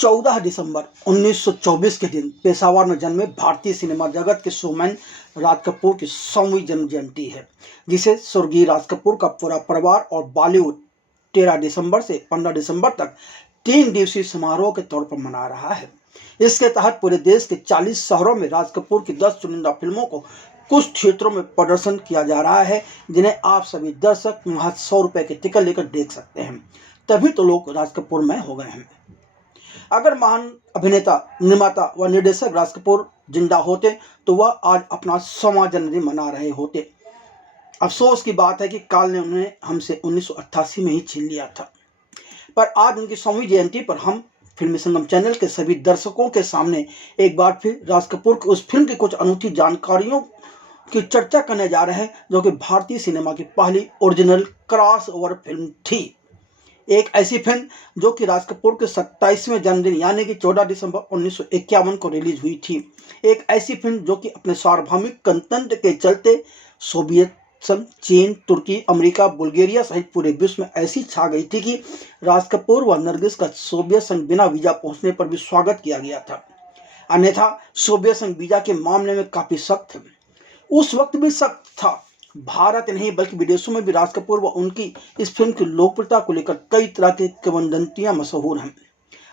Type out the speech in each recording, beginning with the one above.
14 दिसंबर 1924 के दिन पेशावर में जन्मे भारतीय सिनेमा जगत के शोमैन राज कपूर की 100वीं जन्म जयंती है, जिसे स्वर्गीय राज कपूर का पूरा परिवार और बॉलीवुड 13 दिसंबर से 15 दिसंबर तक 3 दिवसीय समारोह के तौर पर मना रहा है। इसके तहत पूरे देश के 40 शहरों में राज कपूर की 10 चुनिंदा फिल्मों को कुछ थिएटरों में प्रदर्शन किया जा रहा है, जिन्हें आप सभी दर्शक महज 100 रुपए के टिकट लेकर देख सकते हैं। तभी तो लोग राज कपूरमय हो गए हैं। अगर महान अभिनेता, निर्माता व निर्देशक राज कपूर जिंदा होते तो वह आज अपना 100वां जन्मदिन मना रहे होते। अफसोस की बात है कि काल ने उन्हें हमसे 1988 में ही छीन लिया था। पर आज उनकी 100वीं जयंती पर हम फिल्मी संगम चैनल के सभी दर्शकों के सामने एक बार फिर राज कपूर की उस फिल्म की कुछ अनूठी जानकारियों की चर्चा करने जा रहे हैं, जो कि भारतीय सिनेमा की पहली ओरिजिनल क्रॉस ओवर फिल्म थी। एक ऐसी फिल्म जो कि राज कपूर के 27वें जन्मदिन यानी कि 14 दिसंबर 1951 को रिलीज हुई थी। एक ऐसी फिल्म जो कि अपने सार्वभौमिक गणतंत्र के चलते सोवियत संघ, चीन, तुर्की, अमेरिका, बुल्गारिया सहित पूरे विश्व में ऐसी छा गई थी कि राज कपूर व नरगिस का सोवियत संघ बिना वीजा पहुंचने पर भी स्वागत किया गया था। अन्यथा सोवियत संघ वीजा के मामले में काफी सख्त थे। उस वक्त भी सख्त था। भारत नहीं बल्कि विदेशों में भी राज कपूर व उनकी इस फिल्म की लोकप्रियता को लेकर कई तरह की किंवदंतियां मशहूर हैं।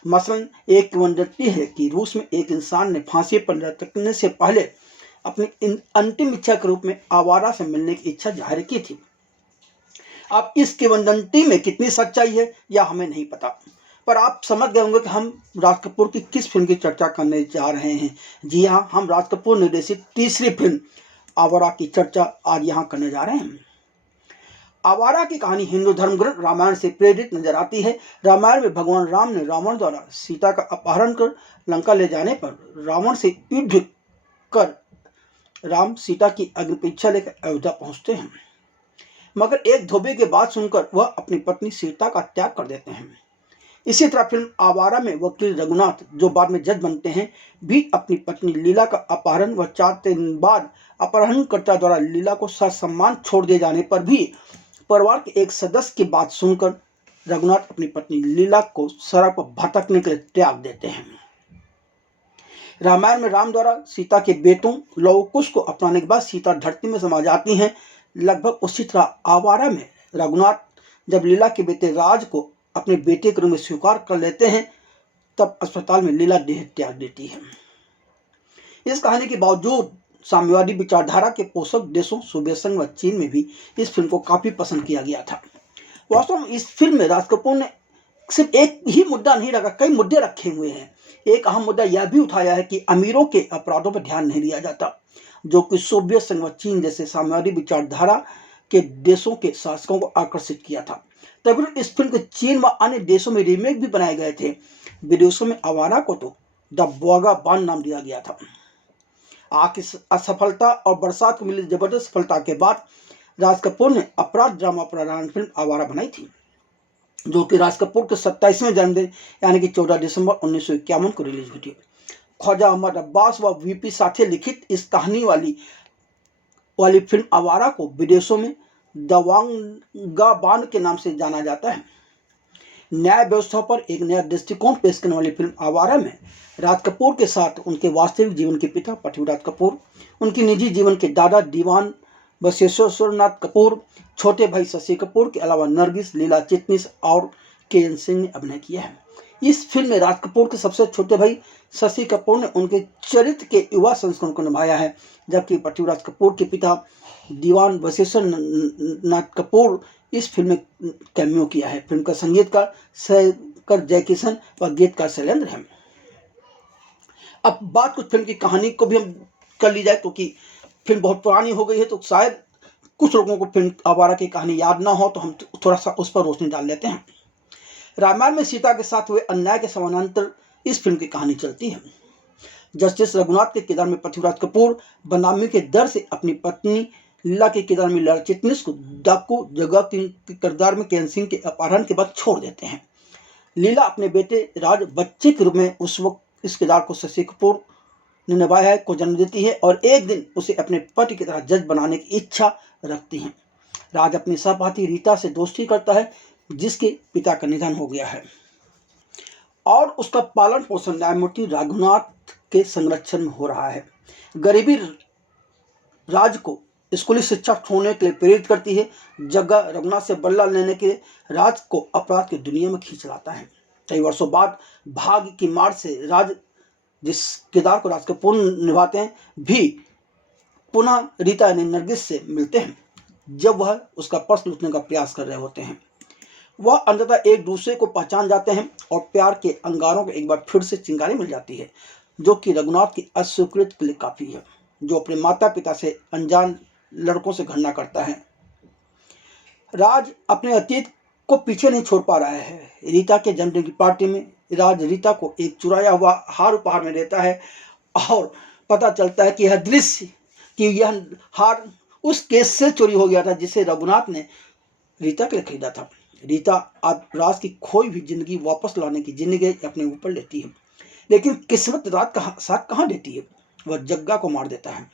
मसलन एक किंवदंती है कि रूस में एक इंसान ने फांसी पर लटकने से पहले अपनी अंतिम इच्छा के रूप में आवारा से मिलने की इच्छा जाहिर की थी। अब इस किंवदंती में कितनी सच्चाई है यह हमें नहीं पता, पर आप समझ गए होंगे कि हम राज कपूर की किस फिल्म की चर्चा करने जा रहे हैं। जी हाँ, हम राज कपूर निर्देशित तीसरी फिल्म आवारा की चर्चा आज यहाँ करने जा रहे हैं। आवारा की कहानी हिंदू धर्म ग्रंथ रामायण से प्रेरित नजर आती है। रामायण में भगवान राम ने रावण द्वारा सीता का अपहरण कर लंका ले जाने पर रावण से युद्ध कर राम सीता की अग्निपरीक्षा लेकर अयोध्या पहुंचते हैं, मगर एक धोबे की बात सुनकर वह अपनी पत्नी सीता का त्याग कर देते हैं। इसी तरह फिल्म आवारा में वकील रघुनाथ, जो बाद में जज बनते हैं, भी अपनी पत्नी लीला का अपहरण व 4 दिन बाद अपहरणकर्ता द्वारा लीला को ससम्मान छोड़ दिए जाने पर भी परिवार के एक सदस्य की बात सुनकर रघुनाथ अपनी पत्नी लीला को सड़क पर भटकने के लिए त्याग देते हैं। रामायण में राम द्वारा सीता के बेटों लव कुश को अपनाने के बाद सीता धरती में समा जाती हैं। लगभग उसी तरह आवारा में रघुनाथ जब लीला के बेटे राज को अपने बेटे के रूप में स्वीकार कर लेते हैं, तब अस्पताल में लीला देह त्याग देती है। इस कहानी के बावजूद साम्यवादी विचारधारा के पोषक देशों सोवियत संघ व चीन में भी इस फिल्म को काफी पसंद किया गया था। वास्तव में इस फिल्म में राज कपूर ने सिर्फ एक ही मुद्दा नहीं रखा, कई मुद्दे रखे हुए हैं। एक अहम मुद्दा यह भी उठाया है कि अमीरों के अपराधों पर ध्यान नहीं दिया जाता, जो कि सोवियत संघ व चीन जैसे साम्यवादी विचारधारा के देशों के शासकों को आकर्षित किया था। तभी इस फिल्म के चीन व अन्य देशों में रीमेक भी बनाए गए थे। विदेशों में आवारा को तो द बोगा बान नाम दिया गया था। आग की असफलता और बरसात को मिली जबरदस्त सफलता के बाद राज कपूर ने अपराध ड्रामा प्रारंभ फिल्म आवारा बनाई थी, जो कि राज कपूर के 27वें जन्मदिन यानी कि 14 दिसंबर 1951 को रिलीज हुई थी। ख्वाजा अहमद अब्बास व वीपी साथे लिखित इस कहानी वाली फिल्म आवारा को विदेशों में दवांगा बांध के नाम से जाना जाता है। न्याय व्यवस्था पर एक नया दृष्टिकोण पेश करने वाली फिल्म आवारा में राज कपूर के साथ उनके वास्तविक जीवन के पिता पृथ्वीराज कपूर, उनके निजी जीवन के दादा दीवान बसवेश्वरनाथ कपूर, छोटे भाई शशि कपूर के अलावा नरगिस, लीला चिटनिस और के.एन. सिंह ने अभिनय किया है। इस फिल्म में राज कपूर के सबसे छोटे भाई शशि कपूर ने उनके चरित्र के युवा संस्करण को निभाया है, जबकि पृथ्वीराज कपूर के पिता दीवान बसवेश्वरनाथ कपूर इस फिल्म में कैमियो किया है। फिल्म का संगीतकार शंकर जयकिशन व गीतकार शैलेंद्र हैं। अब बात कुछ फिल्म की कहानी को भी हम कर ली जाए, क्योंकि फिल्म बहुत पुरानी हो गई है, तो शायद कुछ लोगों को फिल्म आवारा की कहानी याद ना हो, तो हम थोड़ा सा उस पर रोशनी डाल लेते हैं। रामायण में सीता के साथ हुए अन्याय के समानांतर इस फिल्म की कहानी चलती है। जस्टिस रघुनाथ के किरदार में पृथ्वीराज कपूर बदनामी के डर से अपनी पत्नी लीला के किरदार में लीला चिटनिस को डाकू जगह के किरदार में के.एन. सिंह के अपहरण के बाद छोड़ देते हैं। लीला अपने बेटे राज बच्चे के रूप में उस वक्त इस किरदार को शशि कपूर ने निभाया है को जन्म देती है और एक दिन उसे अपने पति की तरह जज बनाने की इच्छा रखती हैं। राज अपनी सहपाठी रीता से दोस्ती करता है, जिसके पिता का निधन हो गया है, और उसका पालन पोषण न्यायमूर्ति रघुनाथ के संरक्षण में हो रहा है। गरीबी राज को स्कूली शिक्षा छोड़ने के लिए प्रेरित करती है। जगह रघुनाथ से बदला लेने के राज को अपराध की दुनिया में खींच लाता है। कई वर्षों बाद भाग्य की मार से राज जिस किरदार को राज कपूर निभाते हैं भी पुनः रीता यानी नरगिस से मिलते हैं जब वह उसका पर्स लूटने का प्रयास कर रहे होते हैं। वह अंततः एक दूसरे को पहचान जाते हैं और प्यार के अंगारों को एक बार फिर से चिंगारी मिल जाती है, जो कि रघुनाथ की अस्वीकृति के लिए काफ़ी है, जो अपने माता पिता से अनजान लड़कों से घृणा करता है। राज अपने अतीत को पीछे नहीं छोड़ पा रहा है। रीता के जन्मदिन की पार्टी में राज रीता को एक चुराया हुआ हार उपहार में देता है और पता चलता है कि यह हार उस केस से चोरी हो गया था जिसे रघुनाथ ने रीता के लिए खरीदा था। रीता आज राज की खोई हुई जिंदगी वापस लाने की जिंदगी अपने ऊपर लेती है, लेकिन किस्मत राज का साथ कहाँ देती है। वह जग्गा को मार देता है।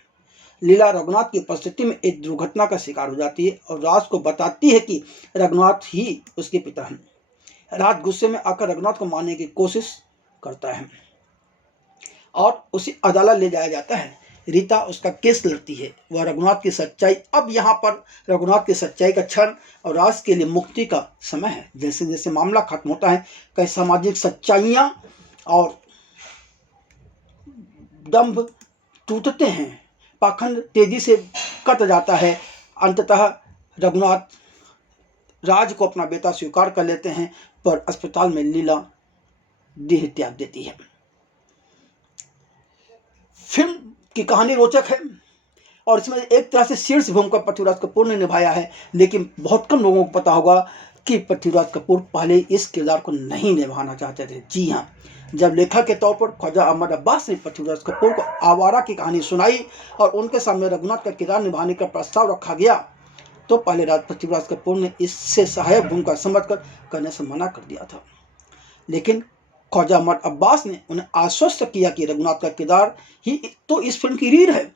लीला रघुनाथ की उपस्थिति में एक दुर्घटना का शिकार हो जाती है और राज को बताती है कि रघुनाथ ही उसके पिता हैं। राज गुस्से में आकर रघुनाथ को मारने की कोशिश करता है और उसे अदालत ले जाया जाता है। रीता उसका केस लड़ती है। वह रघुनाथ की सच्चाई, अब यहाँ पर रघुनाथ की सच्चाई का क्षण और राज के लिए मुक्ति का समय है। जैसे जैसे मामला खत्म होता है, कई सामाजिक सच्चाइयाँ और दंभ टूटते हैं, पाखंड तेजी से कट जाता है। अंततः रघुनाथ राज को अपना बेटा स्वीकार कर लेते हैं, पर अस्पताल में लीला देह त्याग देती है। फिल्म की कहानी रोचक है और इसमें एक तरह से शीर्ष भूमिका पृथ्वीराज कपूर ने निभाया है, लेकिन बहुत कम लोगों को पता होगा कि पृथ्वीराज कपूर पहले इस किरदार को नहीं निभाना चाहते थे। जी हाँ, जब लेखक के तौर पर ख्वाजा अहमद अब्बास ने पृथ्वीराज कपूर को आवारा की कहानी सुनाई और उनके सामने रघुनाथ का किरदार निभाने का प्रस्ताव रखा गया, तो पहले पृथ्वीराज कपूर ने इससे सहायक भूमिका समझकर करने से मना कर दिया था। लेकिन ख्वाजा अहमद अब्बास ने उन्हें आश्वस्त किया कि रघुनाथ का किरदार ही तो इस फिल्म की रीढ़ है,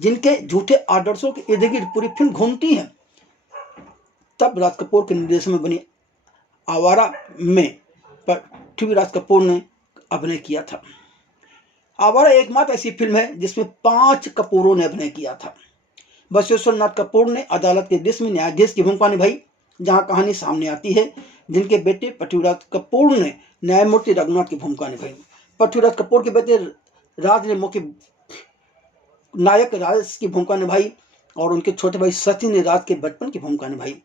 जिनके झूठे आदर्शों के इर्द गिर्द पूरी फिल्म घूमती है। तब राज कपूर के निर्देशन में बनी आवारा में पृथ्वीराज कपूर ने अभिनय किया था। आवारा एकमात्र ऐसी फिल्म है जिसमें 5 कपूरों ने अभिनय किया था। बसवेश्वर नाथ कपूर ने अदालत के दृश्य में न्यायाधीश की भूमिका निभाई, जहां कहानी सामने आती है। जिनके बेटे पृथ्वीराज कपूर ने न्यायमूर्ति रघुनाथ की भूमिका निभाई। पृथ्वीराज कपूर के बेटे राज ने मुख्य नायक राज की भूमिका निभाई और उनके छोटे भाई सचिन ने राज के बचपन की भूमिका निभाई।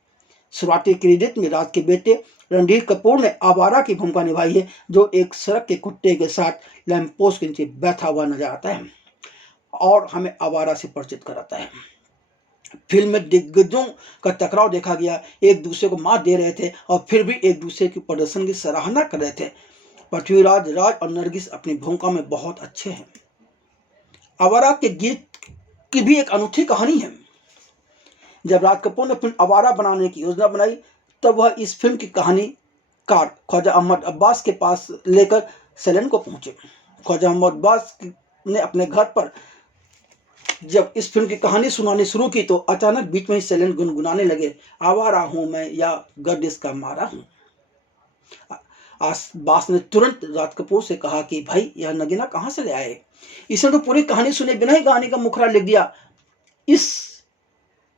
शुरुआती क्रेडिट में राज के बेटे रणधीर कपूर ने आवारा की भूमिका निभाई है, जो एक सड़क के कुत्ते के साथ लैंप पोस्ट के नीचे बैठा हुआ नजर आता है और हमें आवारा से परिचित कराता है। फिल्म में दिग्गजों का टकराव देखा गया, एक दूसरे को मात दे रहे थे और फिर भी एक दूसरे के प्रदर्शन की सराहना कर रहे थे। पृथ्वीराज, राज और नरगिस अपनी भूमिका में बहुत अच्छे हैं। आवारा के गीत की भी एक अनूठी कहानी है। जब राज कपूर ने फिल्म आवारा बनाने की योजना बनाई, तब वह इस फिल्म की कहानीकार ख्वाजा अहमद अब्बास के पास लेकर सैलन को पहुंचे। ख्वाजा अहमद अब्बास ने अपने घर पर जब इस फिल्म की कहानी सुनानी शुरू की, तो अचानक बीच में ही सैलन गुनगुनाने लगे, आवारा हूं मैं या गर्दिश का मारा हूं। अब्बास ने तुरंत राज कपूर से कहा कि भाई, यह नगीना कहाँ से ले आए? इसने तो पूरी कहानी सुने बिना ही कहानी का मुखरा लिख दिया। इस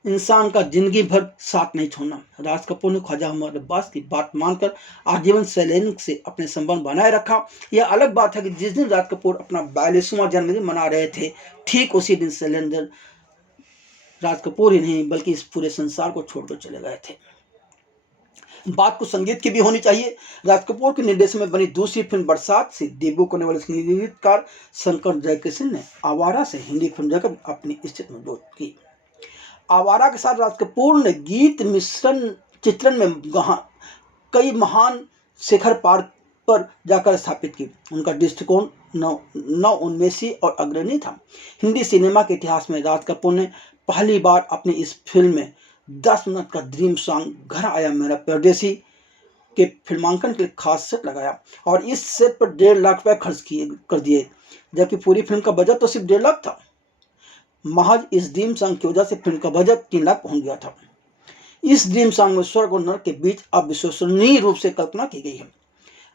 इंसान का जिंदगी भर साथ नहीं छोड़ना। राज कपूर ने ख्वाजा अहमद अब्बास की बात मानकर आजीवन सैलन से अपने संबंध बनाए रखा। यह अलग बात है कि जिस दिन राज कपूर अपना 42वां जन्मदिन मना रहे थे, ठीक उसी दिन सैलेंडर राज कपूर ही नहीं बल्कि इस पूरे संसार को छोड़कर चले गए थे। बात को संगीत की भी होनी चाहिए। राज कपूर के निर्देशन में बनी दूसरी फिल्म बरसात से डेब्यू करने वाले संगीतकार शंकर जयकिशन ने आवारा से हिंदी फिल्म जगत अपनी स्थिति मजबूत की। आवारा के साथ राज कपूर ने गीत मिश्रण चित्रण में कई महान शिखर पार पर जाकर स्थापित की। उनका दृष्टिकोण नव उन्मेषी और अग्रणी था। हिंदी सिनेमा के इतिहास में राज कपूर ने पहली बार अपनी इस फिल्म में 10 मिनट का ड्रीम सॉन्ग घर आया मेरा परदेसी के फिल्मांकन के लिए खास सेट लगाया और इस सेट पर 1.5 लाख रुपए खर्च कर दिए, जबकि पूरी फिल्म का बजट तो सिर्फ 1.5 लाख था। महज इस ड्रीम सॉन्ग की वजह से फिल्म का बजट 3 लाख पहुंच गया था। इस ड्रीम सॉन्ग में स्वर्ग और नरक के बीच अविश्वसनीय रूप से कल्पना की गई है।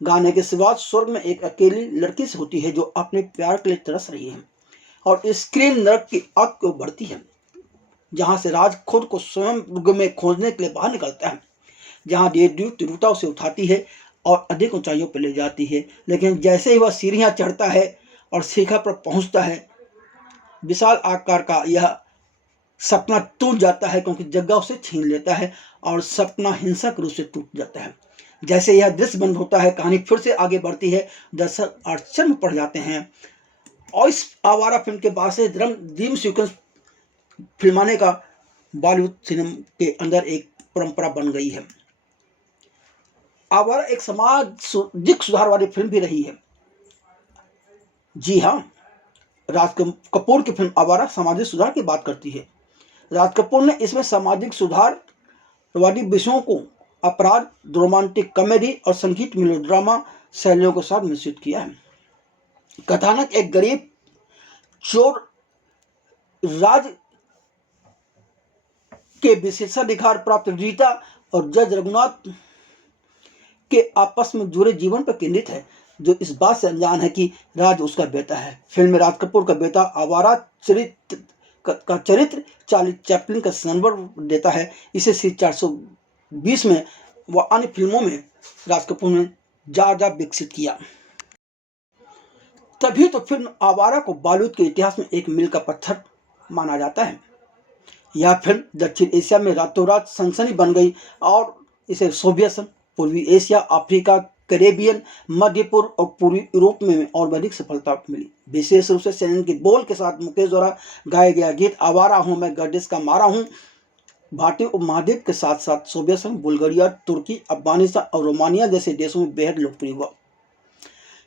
गाने की शुरुआत स्वर्ग में एक अकेली लड़की से होती है जो अपने प्यार के लिए तरस रही है और स्क्रीन नरक की आग को बढ़ती है, जहां से राज खुद को स्वयं में खोजने के लिए बाहर निकलता है, जहां देवदूत रूटा उसे उठाती है और अधिक ऊंचाइयों पर ले जाती है। लेकिन जैसे ही वह सीढ़ियां चढ़ता है और शिखर पर पहुंचता है, विशाल आकार का यह सपना टूट जाता है, क्योंकि जगह उसे छीन लेता है और सपना हिंसक रूप से टूट जाता है। जैसे यह दृश्य बंद होता है, कहानी फिर से आगे बढ़ती है। दर्शक आश्चर्य में पड़ जाते हैं और इस आवारा फिल्म के बाद से ड्रीम सीक्वेंस फिल्माने का बॉलीवुड सिनेमा के अंदर एक परंपरा बन गई है। आवारा एक सामाजिक सुधार वाली फिल्म भी रही है। जी हाँ, राज कपूर की फिल्म आवारा सामाजिक सुधार की बात करती है। राज कपूर ने इसमें सामाजिक सुधार वादी विषयों को अपराध, रोमांटिक कॉमेडी और संगीत मेलोड्रामा शैलियों के साथ मिश्रित किया है। कथानक एक गरीब चोर राज के विशेषाधिकार प्राप्त रीता और जज रघुनाथ के आपस में जुड़े जीवन पर केंद्रित है, जो इस बात से अनजान है कि राज उसका बेटा है। फिल्म में राज कपूर का बेटा आवारा चरित्र चार्ली चैपलिन का संदर्भ देता है। इसे C420 में व अन्य फिल्मों में राज कपूर ने ज्यादा विकसित किया। तभी तो फिल्म आवारा को बॉलीवुड के इतिहास में एक मील का पत्थर माना जाता है। यह फिल्म दक्षिण एशिया में रातों रात सनसनी बन गई और इसे सोवियत संघ, पूर्वी एशिया, अफ्रीका, कैरेबियन, मध्य पूर्व और पूर्वी यूरोप में और अधिक सफलता मिली। विशेष रूप से सैन के बोल के साथ मुकेश द्वारा गाया गया गीत आवारा हूँ मैं गर्दिश का मारा हूँ भारतीय उपमहाद्वीप के साथ साथ सोवियत संघ, बुल्गारिया, तुर्की, अफगानिस्तान और रोमानिया जैसे देशों में बेहद लोकप्रिय हुआ।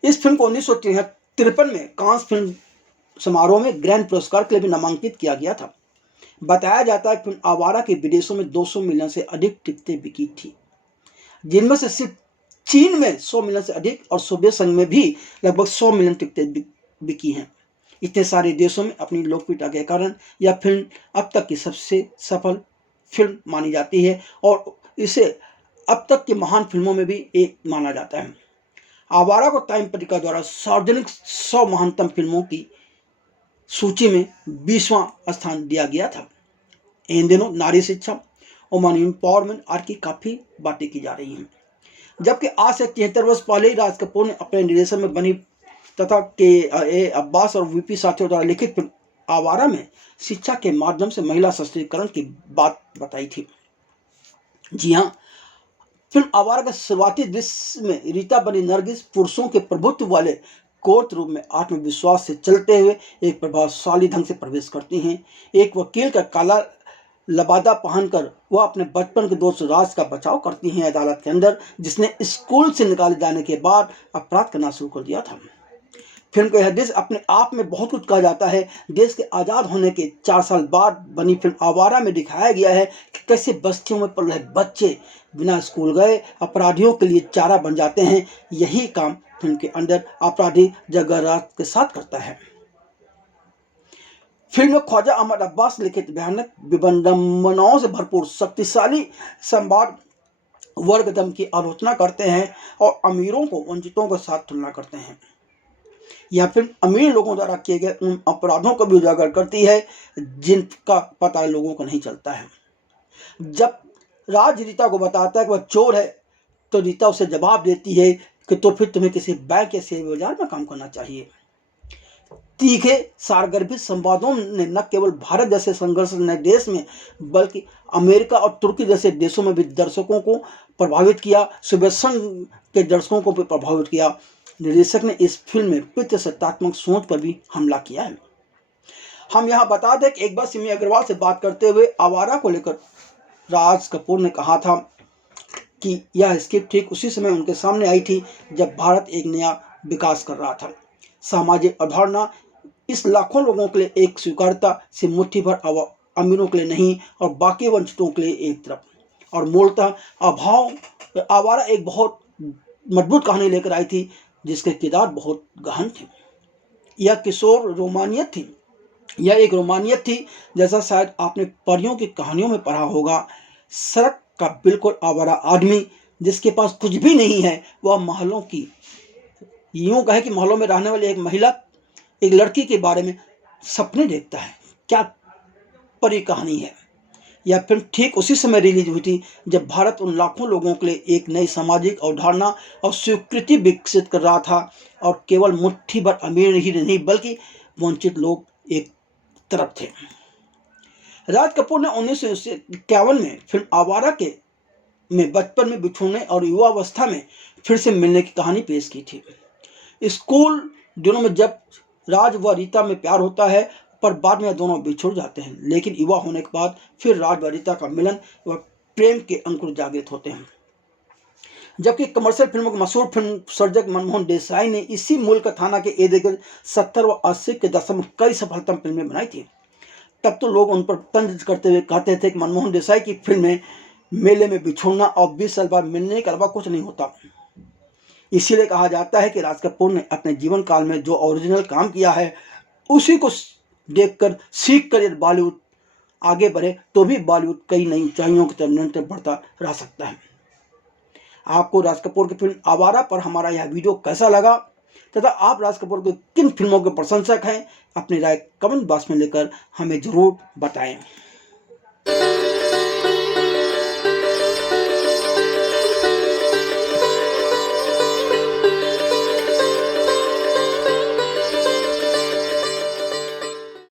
इस फिल्म को 1953 में कांस फिल्म समारोह में ग्रैंड पुरस्कार के लिए भी नामांकित किया गया था। बताया जाता है कि फिल्म आवारा के विदेशों में 200 मिलियन से अधिक टिकटें बिकी थी, जिनमें से सिर्फ चीन में 100 मिलियन से अधिक और सोवियत संघ में भी लगभग 100 मिलियन टिकटें बिकी हैं। इतने सारे देशों में अपनी लोकप्रियता के कारण यह फिल्म अब तक की सबसे सफल फिल्म मानी जाती है और इसे अब तक की महान फिल्मों में भी एक माना जाता है। आवारा को टाइम पत्रिका द्वारा सार्वजनिक 100 महानतम फिल्मों की सूची में 20वां स्थान दिया गया था। इन दिनों नारी शिक्षा, वुमेन एम्पावरमेंट आदि की काफ़ी बातें की जा रही हैं, जबकि आज से 73 वर्ष पहले ही राज कपूर ने अपने निर्देशन में बनी तथा के अब्बास और VP साथियों द्वारा लिखित फिल्म आवारा में शिक्षा के माध्यम से महिला सशक्तिकरण की बात बताई थी। जी हाँ, फिल्म आवारा के शुरुआती दृश्य में रीता बनी नरगिस पुरुषों के प्रभुत्व वाले कोर्ट रूम में आत्मविश्वास से चलते हुए एक प्रभावशाली ढंग से प्रवेश करती हैं। एक वकील का काला लबादा पहनकर वह अपने बचपन के दोस्त राज का बचाव करती हैं अदालत के अंदर, जिसने स्कूल से निकाले जाने के बाद अपराध करना शुरू कर दिया था। फिल्म का यह दृश्य अपने आप में बहुत कुछ कहा जाता है। देश के आज़ाद होने के 4 साल बाद बनी फिल्म आवारा में दिखाया गया है कि कैसे बस्तियों में पल रहे बच्चे बिना स्कूल गए अपराधियों के लिए चारा बन जाते हैं। यही काम फिल्म के अंदर अपराधी जगह रात के साथ करता है। फिल्म में ख्वाजा अहमद अब्बास लिखित भयानक विडंबनाओं से भरपूर शक्तिशाली संवाद वर्गदम की आलोचना करते हैं और अमीरों को वंचितों के साथ तुलना करते हैं। यह फिल्म अमीर लोगों द्वारा किए गए उन अपराधों को भी उजागर करती है जिनका पता लोगों को नहीं चलता है। जब राज रीता को बताता है कि वह चोर है, तो रीता उसे जवाब देती है कि तो फिर तुम्हें किसी बैंक या शेयर बाजार में काम करना चाहिए। तीखे सारगर्भित संवादों ने न केवल भारत जैसे संघर्षरत देश में बल्कि अमेरिका और तुर्की जैसे देशों में भी दर्शकों को प्रभावित किया, सोवियत संघ के दर्शकों को भी प्रभावित किया। निर्देशक ने इस फिल्म में पितृसत्तात्मक सोच पर भी हमला किया है। हम यहाँ बता दें कि एक बार सिमी अग्रवाल से बात करते हुए आवारा को लेकर राज कपूर ने कहा था कि यह स्क्रिप्ट ठीक उसी समय उनके सामने आई थी जब भारत एक नया विकास कर रहा था। सामाजिक अवधारणा इस लाखों लोगों के लिए एक स्वीकार्यता से मुट्ठी भर अमीरों के लिए नहीं और बाकी वंचितों के लिए एक तरफ, और मूलतः अभाव आवारा एक बहुत मजबूत कहानी लेकर आई थी जिसके किरदार बहुत गहन थे। यह किशोर रोमानियत थी, यह एक रोमानियत थी जैसा शायद आपने परियों की कहानियों में पढ़ा होगा। सड़क का बिल्कुल आवारा आदमी जिसके पास कुछ भी नहीं है वह महलों की, यूं कहे कि महलों में रहने वाली एक महिला, एक लड़की के बारे में सपने देखता है। क्या परी कहानी है। यह फिल्म ठीक उसी समय रिलीज हुई थी जब भारत उन लाखों लोगों के लिए एक नई सामाजिक अवधारणा और स्वीकृति विकसित कर रहा था, और केवल मुट्ठी भर अमीर ही नहीं बल्कि वंचित लोग एक तरफ थे। राज कपूर ने 1951 में फिल्म आवारा के में बचपन में बिछुड़ने और युवावस्था में फिर से मिलने की कहानी पेश की थी। स्कूल दिनों में जब राज व रीता में प्यार होता है, पर बाद में दोनों बिछुड़ जाते हैं, लेकिन युवा होने के बाद फिर राज व रीता का मिलन व प्रेम के अंकुर जागृत होते हैं। जबकि कमर्शियल फिल्मों के मशहूर फिल्म सर्जक मनमोहन देसाई ने इसी मूल कथानक के इर्द गिर्द 70 व 80 के दशक में कई सफलतम फिल्में बनाई थी। तब तो लोग उन पर तंज करते हुए कहते थे कि मनमोहन देसाई की फिल्में मेले में बिछुड़ना और 20 साल बाद मिलने के अलावा कुछ नहीं होता। इसीलिए कहा जाता है कि राज कपूर ने अपने जीवन काल में जो ओरिजिनल काम किया है उसी को देखकर सीख कर यदि बॉलीवुड आगे बढ़े तो भी बॉलीवुड कई नई ऊंचाइयों की तरफ निरंतर बढ़ता रह सकता है। आपको राज कपूर की फिल्म आवारा पर हमारा यह वीडियो कैसा लगा तथा आप राज कपूर के किन फिल्मों के प्रशंसक हैं, अपनी राय कमेंट बॉक्स में लेकर हमें जरूर बताएं।